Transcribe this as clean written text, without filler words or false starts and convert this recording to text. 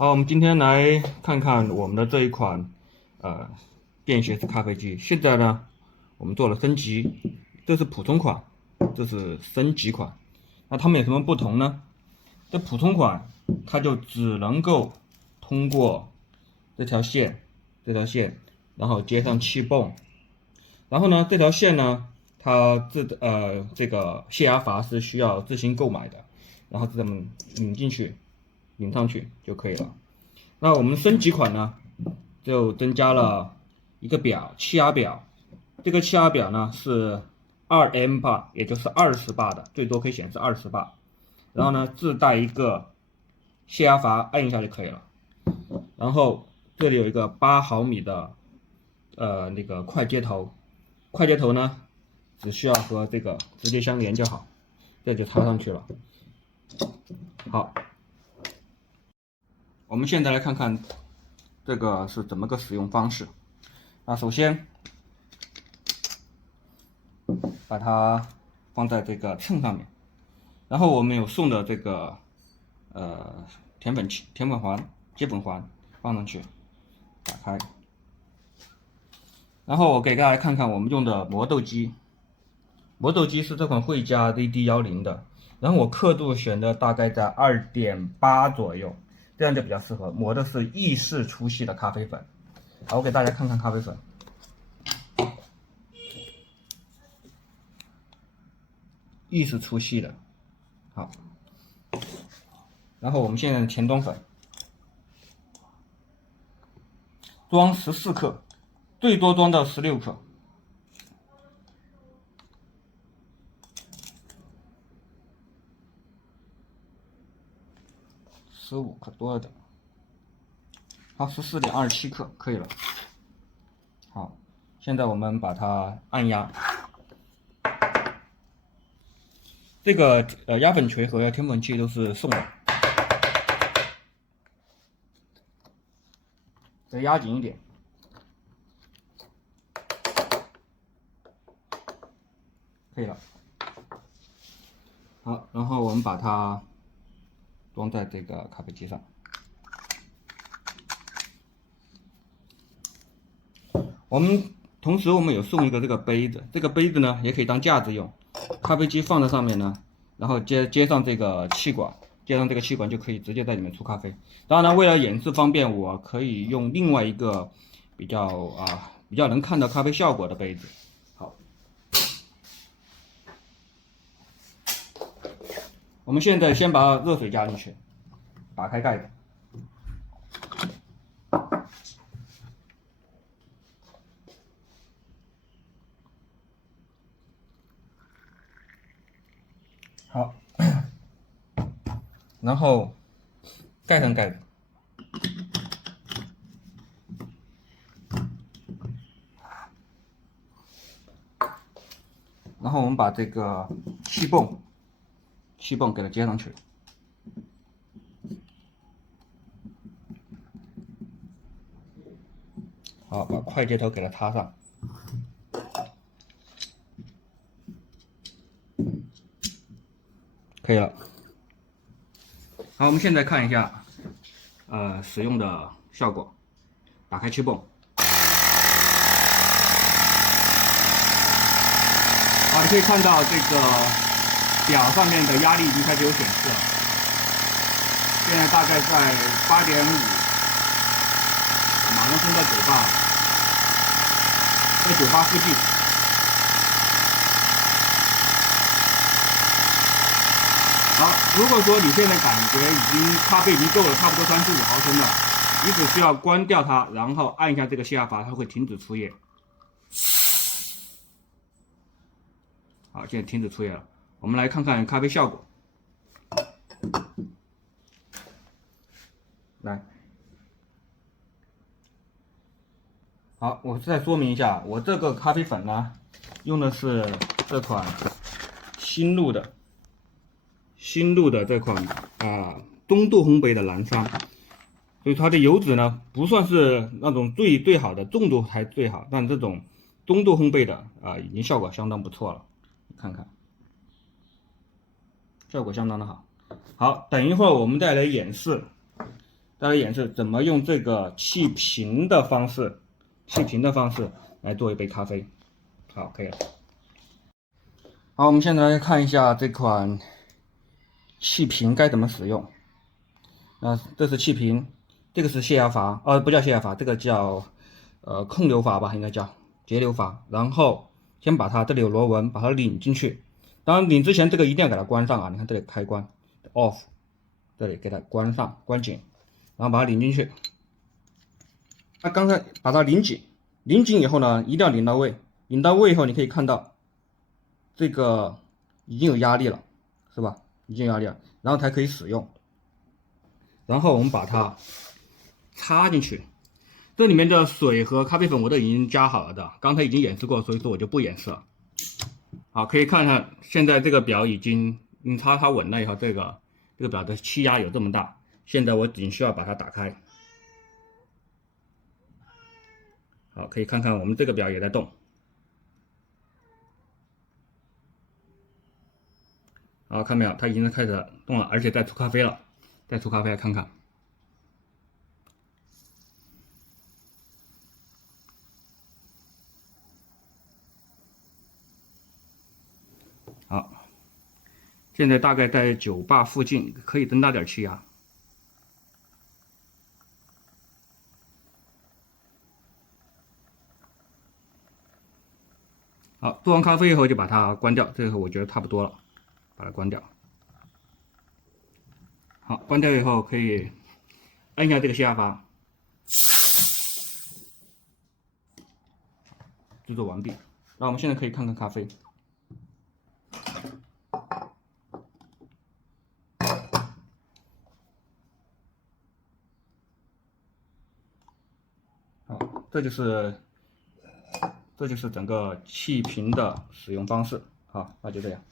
好，我们今天来看看我们的这一款便携式咖啡机。现在呢，我们做了升级，这是普通款，这是升级款。那它们有什么不同呢？这普通款它就只能够通过这条线，然后接上气泵，然后呢，这条线呢，它这个泄压阀是需要自行购买的，然后这么拧进去，拧上去就可以了。那我们升级款呢，就增加了一个表，气压表。这个气压表呢是2M bar，也就是20 bar 的，最多可以显示20 bar。然后呢，自带一个泄压阀，按一下就可以了。然后这里有一个8毫米的那个快接头，快接头呢只需要和这个直接相连就好，这就插上去了。好，我们现在来看看这个是怎么个使用方式。那首先把它放在这个秤上面，然后我们有送的这个甜粉环、接粉环放上去，打开。然后我给大家看看我们用的磨豆机，磨豆机是这款惠家 ZD10的，然后我刻度选的大概在2.8左右，这样就比较适合。磨的是意式粗细的咖啡粉。好，我给大家看看咖啡粉。意式粗细的，好。然后我们现在的前端粉，装14克，最多装到16克。15克多了点，好，14.27克可以了。好，现在我们把它按压。这个压粉锤和甜粉器都是送的，再压紧一点。可以了。好，然后我们把它装在这个咖啡机上。同时我们有送一个这个杯子，这个杯子呢也可以当架子用。咖啡机放在上面呢，然后接上这个气管，就可以直接在里面出咖啡。当然，为了演示方便，我可以用另外一个比较能看到咖啡效果的杯子。好，我们现在先把热水加进去，打开盖子。好，然后盖上盖子。然后我们把这个气泵给它接上去。好，把快接头给它插上。可以了。好，我们现在看一下，使用的效果。打开气泵。好，你可以看到这个表上面的压力已经开始有显示了，现在大概在8.5，马上升到98了，在98附近。好，如果说你现在感觉咖啡已经够了，差不多35毫升了，你只需要关掉它，然后按一下这个泄压阀，它会停止出液。好，现在停止出液了。我们来看看咖啡效果。来，好，我再说明一下，我这个咖啡粉呢，用的是这款新路的这款中度烘焙的蓝山，所以它的油脂呢不算是那种最好的，重度还最好，但这种中度烘焙的已经效果相当不错了。你看看，效果相当的好。好，等一会儿我们再来演示大家演示怎么用这个气瓶的方式，来做一杯咖啡。好，可以了。好，我们现在来看一下这款气瓶该怎么使用。这是气瓶，这个是泄压阀，不叫泄压阀，这个叫控流阀吧，应该叫节流阀。然后先把它这里有螺纹，把它拧进去。当然拧之前这个一定要给它关上啊，你看这里开关 off， 这里给它关上关紧，然后把它拧进去。那刚才把它拧紧，拧紧以后呢，一定要拧到位，拧到位以后你可以看到这个已经有压力了，是吧？已经有压力了，然后才可以使用。然后我们把它插进去，这里面的水和咖啡粉我都已经加好了的，刚才已经演示过，所以说我就不演示了。好，可以看看现在这个表已经插它稳了以后，这个表的气压有这么大。现在我仅需要把它打开。好，可以看看我们这个表也在动。好，看没有？它已经开始动了，而且在出咖啡了。再出咖啡来看看。好，现在大概在9巴附近，可以增大点气压。好，做完咖啡以后就把它关掉，这个我觉得差不多了，把它关掉。好，关掉以后可以按一下这个泄压阀，制作完毕。那我们现在可以看看咖啡。好，这就是整个气瓶的使用方式。好，那就这样。